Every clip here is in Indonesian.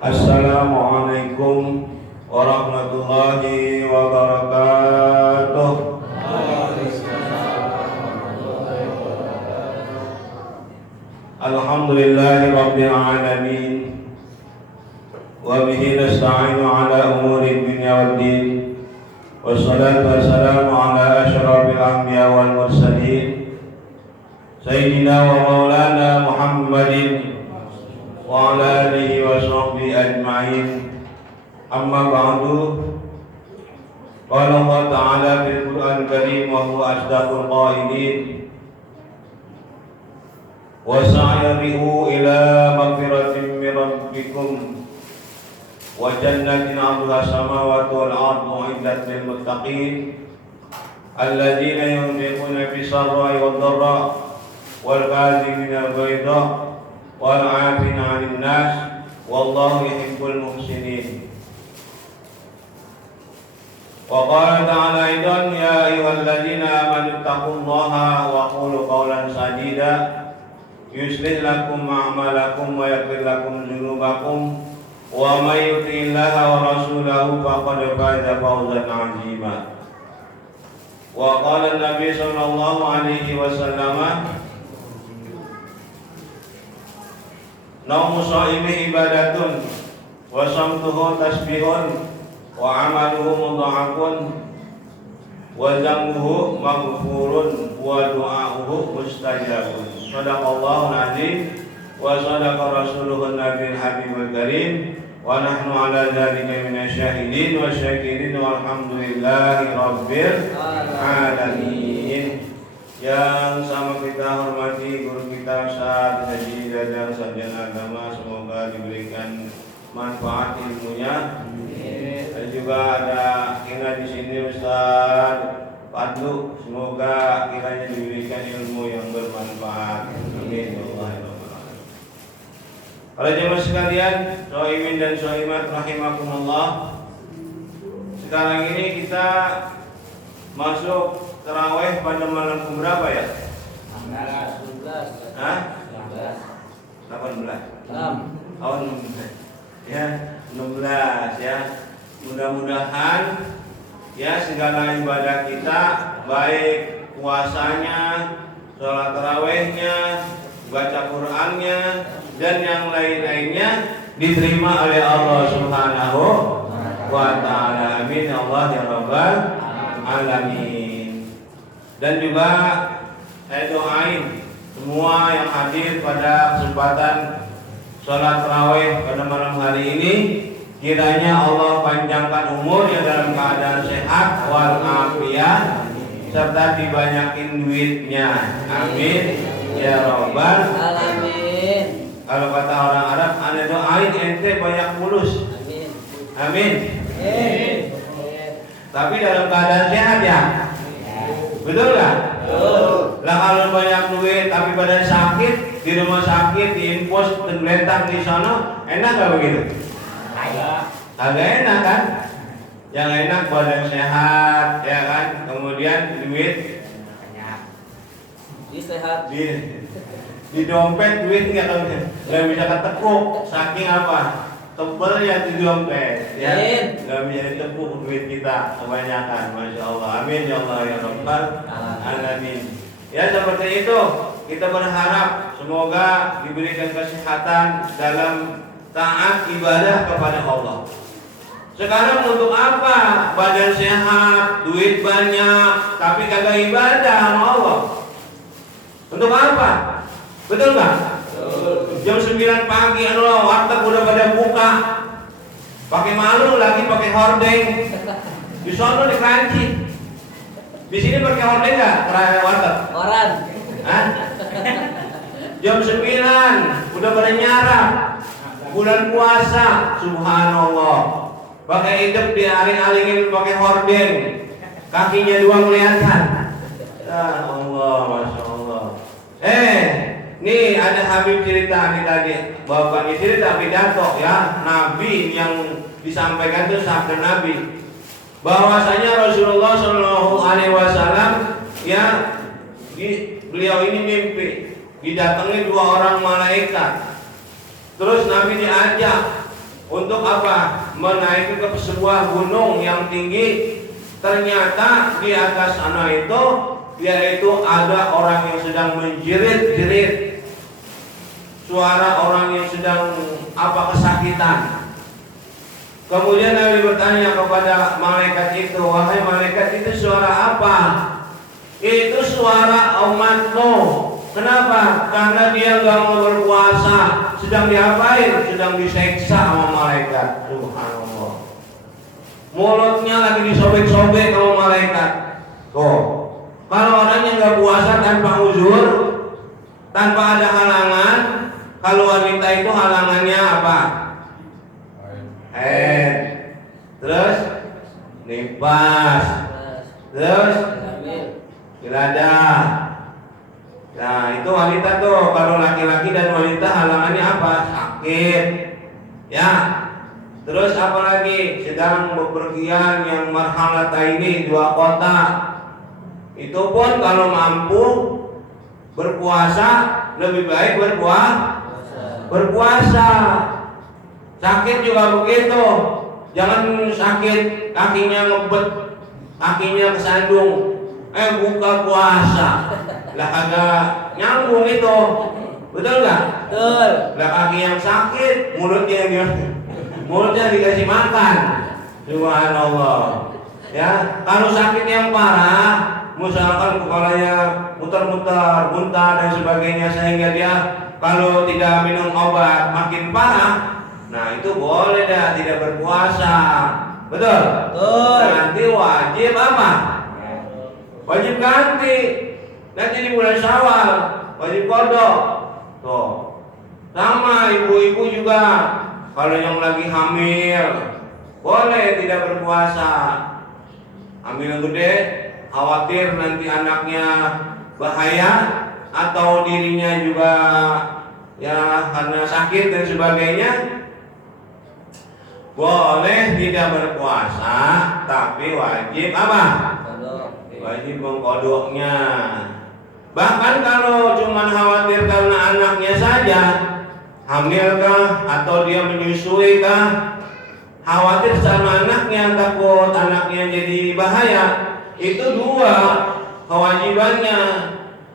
Assalamualaikum warahmatullahi wabarakatuh. Alhamdulillahi rabbil alamin. Wa bihi nasta'inu ala umuri dunya waddin. Wassalatu wassalamu ala asyrafil anbiya wal mursalin Sayyidina wa maulana Muhammadin wa ala alihi wa sahbihi ajma'in. Amma ba'du. Qala Allah ta'ala fil Qur'an karim wa huwa asdaqul qailin. Wa sa'yarihu ila magfiratin min rabbikum wa jannatin 'arduha samawati wal ardu 'iddat lil muttaqin alladzina yunfiquna fis sarra'i wad dharra wal kadhimina al-ghayza wal 'afina 'anil nas wallahu yuhibbul muhsinin. Wa qala ta'ala aidan ya ayyuhalladzina amanu taqullaha wa qulu qawlan sadida yuslih lakum a'malakum wa yaghfir lakum dzunubakum wa may yuti'illaha wa rasulahu faqad faza fawzan 'azima. Wa qala an-nabi sallallahu alaihi wasallam naumu shaimi ibadatun wa samtuhu tasbihun wa amaluhu mudha'afun wa zambuhu maghfurun wa du'a'uhu mustajabun. Shadaqallahul azim wa shadaqa rasuluhun nabiyil habibul karim wa nahnu ala dzalika minasyahidin wa syakirin walhamdulillahi rabbil alamin. Yang sama kita hormati guru kita Ustaz Haji Dadang Sarjana Agama, semoga diberikan manfaat ilmunya. Dan juga ada kira di sini Ustaz Fadlu, semoga kiranya diberikan ilmu yang bermanfaat. Amin ya Allah ya Rabbal alamin. Para jemaah sekalian, shaimin dan shaimat rahimakumullah. Sekarang ini kita masuk tarawih pada malam keberapa ya? 18. Hah? 18. 6. Tahun 16. Ya, 16 ya. Mudah-mudahan ya segala ibadah kita, baik puasanya, sholat tarawihnya, baca Qur'annya, dan yang lain-lainnya diterima oleh Allah Subhanahu wa ta'ala. Amin ya Allah ya Rabbal alamin. Dan juga saya doain semua yang hadir pada kesempatan sholat tarawih pada malam hari ini, kiranya Allah panjangkan umurnya dalam keadaan sehat wal afiat serta dibanyakin duitnya. Amin ya Rabbal Alamin. Kalau kata orang Arab, ane doain ente banyak mulus. Amin. Tapi dalam keadaan sehat ya. Betul nggak? Betul. Lah kalau banyak duit tapi badan sakit, di rumah sakit, di infus, tergeletak di sana, enak nggak begitu? Agak enak kan? Yang enak badan sehat, ya kan? Kemudian duit Sehat. di dompet duit nggak bisa ketekuk, saking apa? Tebelnya di dompet, ya nggak bisa ditekuk duit kita kebanyakan, masya Allah. Amin ya Allah ya Rabbal alamin. Ya seperti itu, kita berharap semoga diberikan kesehatan dalam taat ibadah kepada Allah. Sekarang untuk apa? Badan sehat, duit banyak, tapi kagak ibadah sama Allah. Untuk apa? Betul nggak? Jam 9 pagi, aduh, warteg udah pada buka. Pakai malu lagi, pakai hordeng. Di sono di Kranji. Di sini pakai hordeng nggak? Kerajaan warteg. Koran. Hah? Jam 9 udah pada nyarap. Bulan puasa, subhanallah. Pakai hidup dialing-alingin pakai hordeng. Kakinya dua kelihatan. Ya Allah, masya Allah. Nih ada Habib cerita nih tadi. Bapaknya cerita pidato ya, Nabi yang disampaikan itu sabda Nabi. Bahwasanya Rasulullah Shallallahu Alaihi Wasallam ya, beliau ini mimpi didatangi dua orang malaikat. Terus Nabi diajak Untuk apa? Menaiki ke sebuah gunung yang tinggi. Ternyata di atas sana itu yaitu ada orang yang sedang menjerit-jerit. Suara orang yang sedang kesakitan. Kemudian Nabi bertanya kepada malaikat itu, wahai malaikat, itu suara apa? Itu suara umatmu. Kenapa? Karena dia nggak mau berpuasa. Sedang diapain? Sedang diseksa sama malaikat. Subhanallah. Mulutnya lagi disobek-sobek sama malaikat. Kalau orangnya nggak puasa tanpa uzur, tanpa ada halangan, kalau wanita itu halangannya apa? Terus nifas, terus wiladah. Nah itu wanita tuh. Kalau laki-laki dan wanita halangannya apa? Sakit, ya. Terus apalagi sedang bepergian yang marhalata ini 2 kota. Itu pun kalau mampu berpuasa lebih baik berpuasa. Sakit juga begitu. Jangan sakit kakinya ngebet, kakinya kesandung, buka puasa. Lah kagak nyambung itu. Betul nggak? Betul. Lah kaki yang sakit, mulutnya dikasih makan. Subhanallah. Ya, kalau sakit yang parah, misalkan kepalanya muter-muter, muntah dan sebagainya, sehingga dia kalau tidak minum obat makin parah, nah itu boleh dah tidak berpuasa. Betul? Betul. Nanti wajib apa? Wajib ganti. Nanti di bulan Syawal wajib qada. Tuh. Sama ibu-ibu juga. Kalau yang lagi hamil boleh tidak berpuasa. Hamil gede, khawatir nanti anaknya bahaya atau dirinya juga ya karena sakit dan sebagainya, boleh tidak berpuasa, tapi wajib apa? Wajib mengkodoknya. Bahkan kalau cuma khawatir karena anaknya saja, hamilkah atau dia menyusui kah, khawatir sama anaknya, takut anaknya jadi bahaya, itu 2 kewajibannya.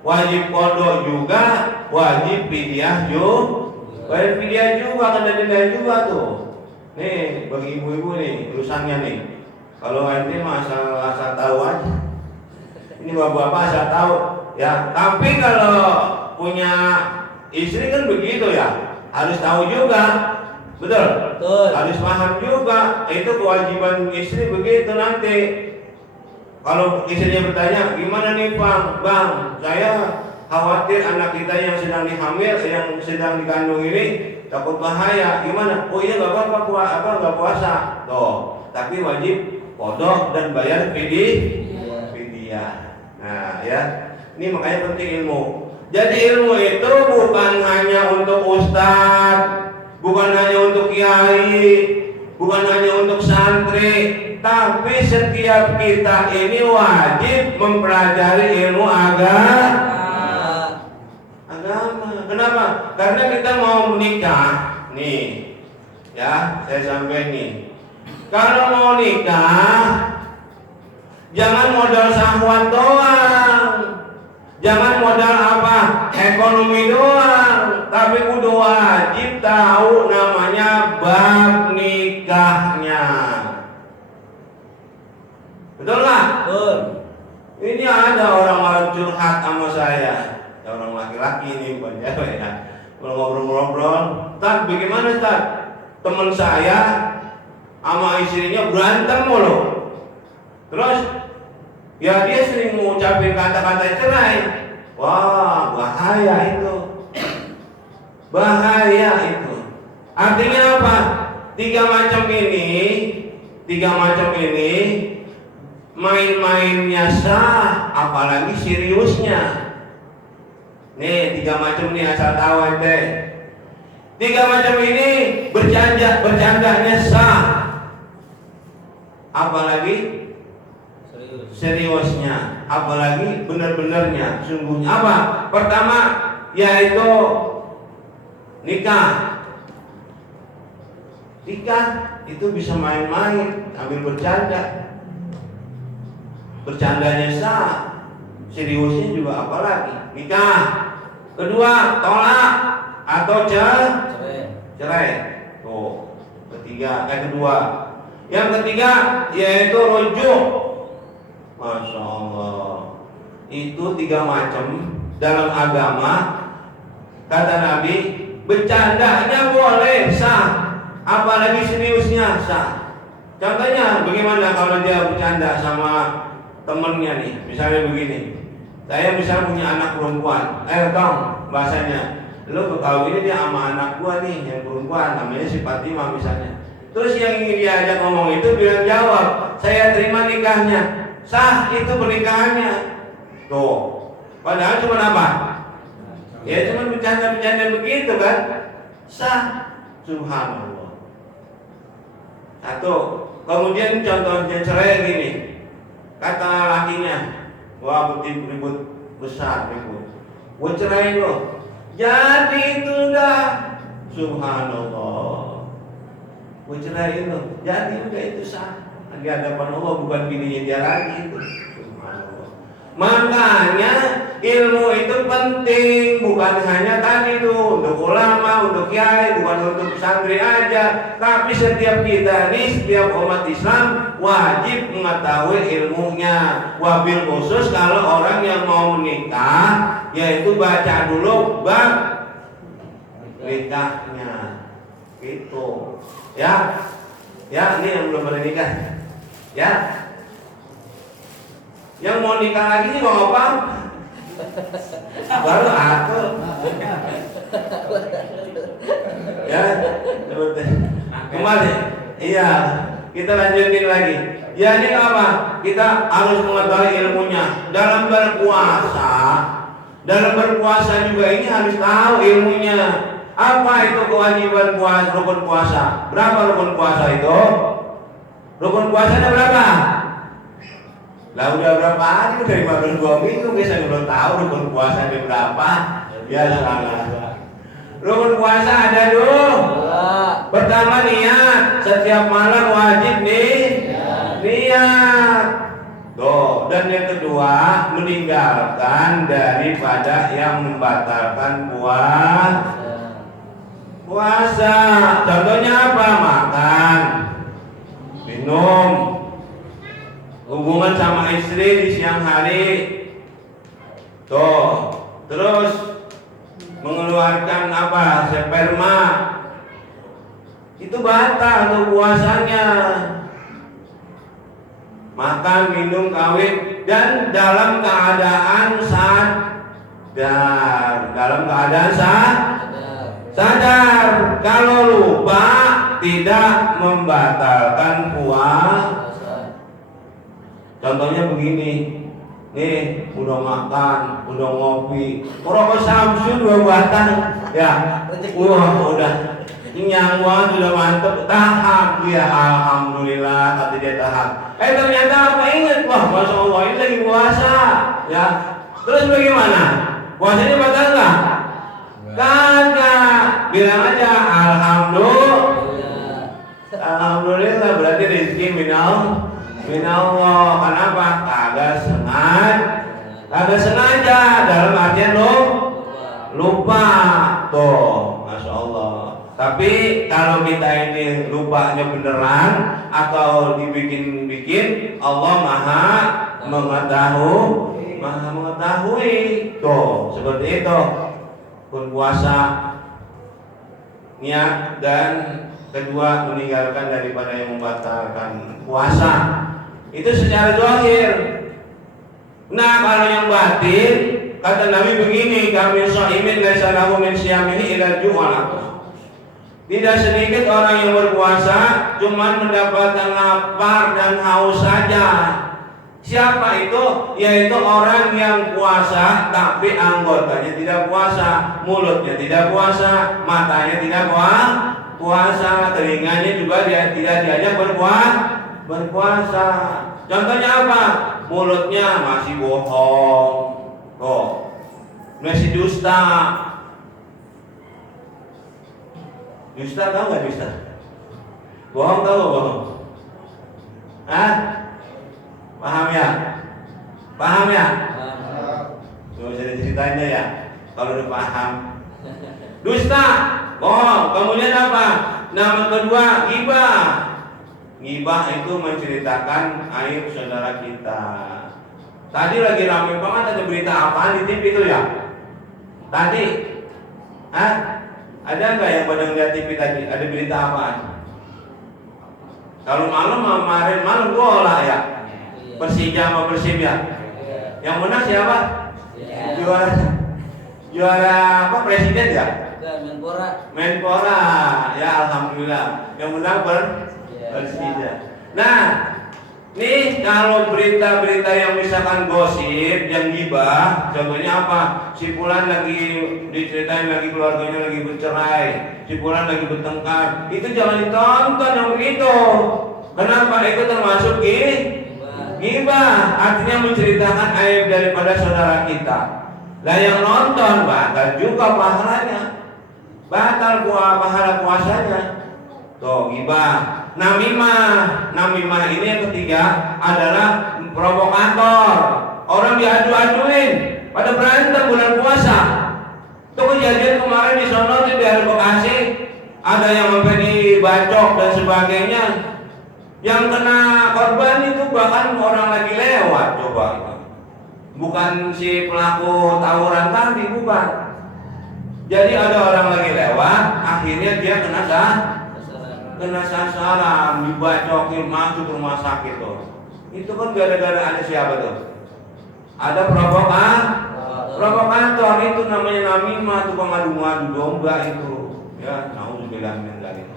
Wajib kodok juga, wajib fidyah juga. Wajib fidyah juga, kena denda juga tuh. Nih bagi ibu-ibu nih urusannya nih. Kalau nanti asal tahu aja. Ini bapak-bapak asal tahu ya. Tapi kalau punya istri kan begitu ya, harus tahu juga. Betul? Betul. Harus paham juga. Itu kewajiban istri begitu nanti. Kalau istrinya bertanya, gimana nih Bang, saya khawatir anak kita yang sedang dihamil, yang sedang dikandung ini takut bahaya. Gimana? Oh iya nggak apa-apa, nggak puasa. Tuh, tapi wajib qada dan bayar fidyah. Nah ya, ini makanya penting ilmu. Jadi ilmu itu bukan hanya untuk ustadz, bukan hanya untuk kiai, bukan hanya untuk santri, tapi setiap kita ini wajib mempelajari ilmu agama. Kenapa? Karena kita mau menikah nih. Ya, saya sampaikan nih. Kalau mau nikah, jangan modal syahwat doang. Jangan modal apa? Ekonomi doang. Tapi kudu wajib tahu namanya bab nikahnya. Betul nggak? Betul. Ini ada orang curhat sama saya. Orang laki-laki ini bukan cewek ya. Kalau ngobrol-ngobrol, Tad, bagaimana Tad? Teman saya sama istrinya berantem mulu. Terus ya dia sering mengucapin kata-kata cerai. Wah, bahaya itu. Bahaya itu. Artinya apa? Tiga macam ini main-mainnya sah, apalagi seriusnya. Nih 3 macam nih asal tahu ente. 3 macam ini bercandanya sah, apalagi seriusnya, apalagi benar-benarnya, sungguhnya. Apa? Pertama yaitu nikah. Nikah itu bisa main-main sambil bercanda. Bercandanya sah, seriusnya juga apalagi. Nikah. Kedua, tolak atau cerai. Tuh, kedua. Yang ketiga yaitu rujuk. Masya Allah. Itu 3 macam dalam agama. Kata Nabi, bercandanya boleh sah, apalagi seriusnya sah. Contohnya bagaimana kalau dia bercanda sama temennya nih, misalnya begini. Saya misalnya punya anak perempuan, Tong, bahasanya, lo kawin dia sama anak gua nih yang perempuan, namanya si Fatimah misalnya. Terus yang ingin diajak ngomong itu bilang jawab, saya terima nikahnya, sah itu pernikahannya. Tuh, padahal cuma apa? Ya cuma bercanda-bercanda begitu kan, sah. Subhanallah. Satu, kemudian contohnya cerai gini, kata lakinya, wah ribut besar ribut, gua cerai lo, jadi itu udah, subhanallah, gua cerai lo, jadi udah itu sah di hadapan Allah, bukan bininya dia lagi itu. Subhanallah. Makanya ilmu itu penting, bukan hanya tadi tuh untuk ulama, untuk kiai, bukan untuk santri aja, tapi setiap kita nih, setiap umat Islam wajib mengetahui ilmunya. Wabil khusus kalau orang yang mau menikah, yaitu baca dulu bab nikahnya, gitu. Ya, ini yang belum pernah nikah, ya. Yang mau nikah lagi juga nggak apa, baru atur. Ya, seperti kembali. Iya, kita lanjutin lagi. Ya ini apa? Kita harus mengetahui ilmunya. Dalam berpuasa juga ini harus tahu ilmunya. Apa itu kewajiban puasa, rukun puasa? Berapa rukun puasa itu? Rukun puasanya berapa? Lah udah berapa hari, dari 2 minggu biasa belum tahu rukun puasa ada berapa. Ya salah. Rukun puasa ada dulu. Pertama niat, setiap malam wajib niat. Tuh, dan yang kedua meninggalkan daripada yang membatalkan puasa. Contohnya apa? Makan, minum, hubungan sama istri di siang hari, tuh, terus mengeluarkan apa? Sperma, itu batal tuh puasanya. Makan, minum, kawin, dan dalam keadaan sadar. Kalau lupa tidak membatalkan puasa. Contohnya begini, nih udah makan, udah ngopi, rokok Samsu 2 batang, ya, udah kenyang banget, udah mantep, tahap dia, alhamdulillah, kata dia tahap. Ternyata apa ingat, wah masya Allah ini lagi puasa, ya. Terus bagaimana? Puasanya batal nggak? Kagak, bilang aja alhamdulillah, berarti rezeki minallah. Kenapa? Kagak sengaja dalam artian lupa. Tuh, masya Allah. Tapi kalau kita ini lupanya beneran atau dibikin-bikin, Allah maha mengetahui. Tuh, seperti itu. Berpuasa, niat, dan kedua meninggalkan daripada yang membatalkan puasa. Itu secara zahir. Nah, kalau yang batin, kata Nabi begini, kami shaimin laisa lahu min siyamihi illa ju'ala. Tidak sedikit orang yang berpuasa cuma mendapatkan lapar dan haus saja. Siapa itu? Yaitu orang yang puasa tapi anggotanya tidak puasa, mulutnya tidak puasa, matanya tidak puasa, telinganya juga dia tidak diajak berpuasa. Contohnya apa? Mulutnya masih bohong, masih dusta. Dusta tahu nggak dusta? Bohong tahu bohong? Hah? Paham ya? Paham ya? Gak usah diceritain ya. Kalau udah paham. Dusta, bohong. Kemudian apa? Nama kedua, ghibah. Ghibah itu menceritakan aib saudara kita. Tadi lagi ramai banget, ada berita apaan di TV itu ya? Tadi, hah? Ada nggak yang pada ngeliat TV tadi? Ada berita apaan? Kalau malam, kemarin malam bola ya. Persija sama Persib ya. Yang menang siapa? Juara apa, presiden ya? Menpora. Ya alhamdulillah. Yang menang Persija. Nah, nih kalau berita-berita yang misalkan gosip, yang gibah, contohnya apa? Si fulan lagi diceritain lagi keluarganya lagi bercerai, si fulan lagi bertengkar, itu jangan ditonton yang begitu. Kenapa? Itu termasuk gibah, artinya menceritakan aib daripada saudara kita. Lah yang nonton batal juga pahalanya, batal pahala puasanya. Tuh gibah. Namimah ini yang ketiga adalah provokator. Orang diadu-aduin pada berantem bulan puasa. Itu kejadian kemarin di sono di daerah Bekasi, ada yang sampai dibacok dan sebagainya. Yang kena korban itu bahkan orang lagi lewat, coba. Bukan si pelaku tawuran tadi, bukan. Jadi ada orang lagi lewat, akhirnya dia kena sasaran, dibacokin, masuk rumah sakit tuh. Itu kan gara-gara ada siapa tuh? Ada provokator, itu namanya namimah, tukang adu-adu domba itu. Ya, nauzubillah min dzalik.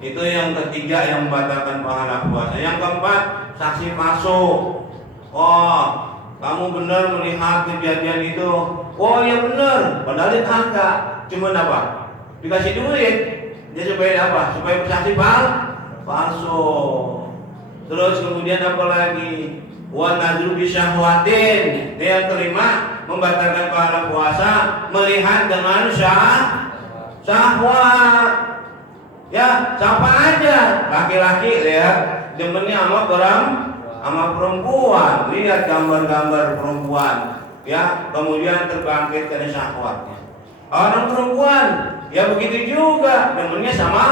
Itu yang ketiga yang membatalkan pahala puasa. Yang keempat, saksi palsu. Oh, kamu benar melihat kejadian itu. Oh iya benar, padahal dia kagak. Cuma apa? Dikasih duit. Dia supaya apa? Supaya bersaksi palsu. Terus kemudian apa lagi? Wa nadru bisyahwatin. Dia yang kelima membatalkan pahala puasa melihat dengan syahwat. Ya, siapa aja laki-laki lihat demennya sama perempuan, lihat gambar-gambar perempuan, ya, kemudian terbangkit karena syahwatnya. Orang perempuan, ya begitu juga demennya sama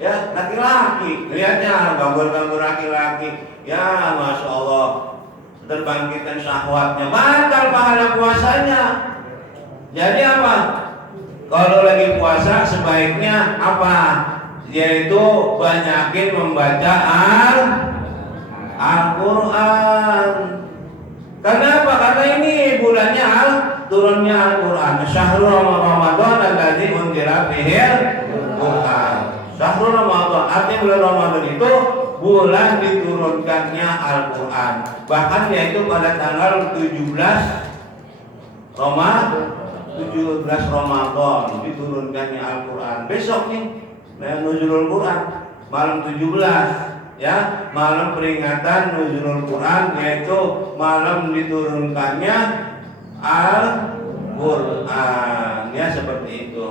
ya laki-laki, lihatnya gambar-gambar laki-laki, ya masya Allah terbangkitkan syahwatnya, batal pahala puasanya. Jadi apa? Kalau lagi puasa sebaiknya apa? Yaitu banyakin membaca Al-Quran. Kenapa? Karena ini bulannya turunnya Al-Quran. Syahrul Ramadan alladzi unzila fihil Quran. Syahrul Ramadan, artinya bulan Ramadan itu bulan diturunkannya Al-Quran. Bahkan yaitu pada tanggal 17 Ramadan diturunkannya Al-Quran. Besok nih Nuzulul Quran malam 17, ya, malam peringatan Nuzulul Quran, yaitu malam diturunkannya Al-Quran, ya, seperti itu.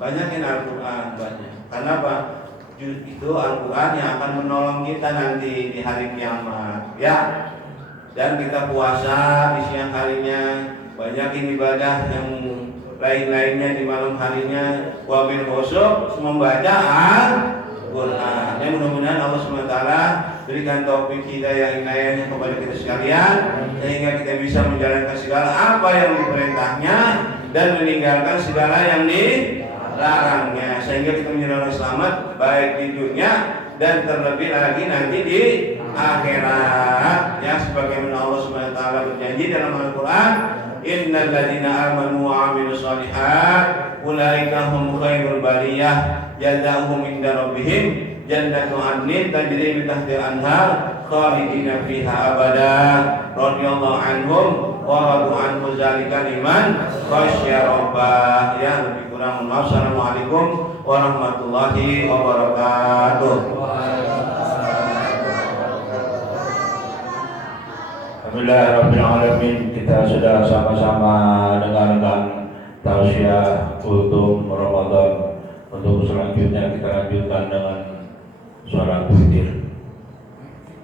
Banyakin Al-Quran, banyak. Kenapa? Itu Al-Quran yang akan menolong kita nanti di hari kiamat, ya. Dan kita puasa di siang harinya, banyakin ibadah yang lain-lainnya di malam harinya, wabil khusuk membaca Al-Quran. Ya, mudah-mudahan Allah SWT berikan taufik hidayah-hidayahnya kepada kita sekalian, sehingga kita bisa menjalankan segala apa yang diperintahnya dan meninggalkan segala yang dilarangnya, sehingga kita menjadi selamat baik di dunia dan terlebih lagi nanti di akhirat. Ya, sebagaimana Allah SWT berjanji dalam Al-Quran, innal ladzina amanu wa 'amilus shalihat ulaika hum khairul bariyah jazaohum inda rabbihim jannatu 'adnin tajri min tahtiha al-anhar khalidina fiha abada radhiyallahu anhum wa radu anhu zalika liman khasyya rabbah. Ya, lebih kurang maaf. Assalamualaikum warahmatullahi wabarakatuh. Alhamdulillahirrahmanirrahim. Kita sudah sama-sama dengarkan tausiah kultum Ramadan untuk Untuk selanjutnya kita lanjutkan dengan sholat witir.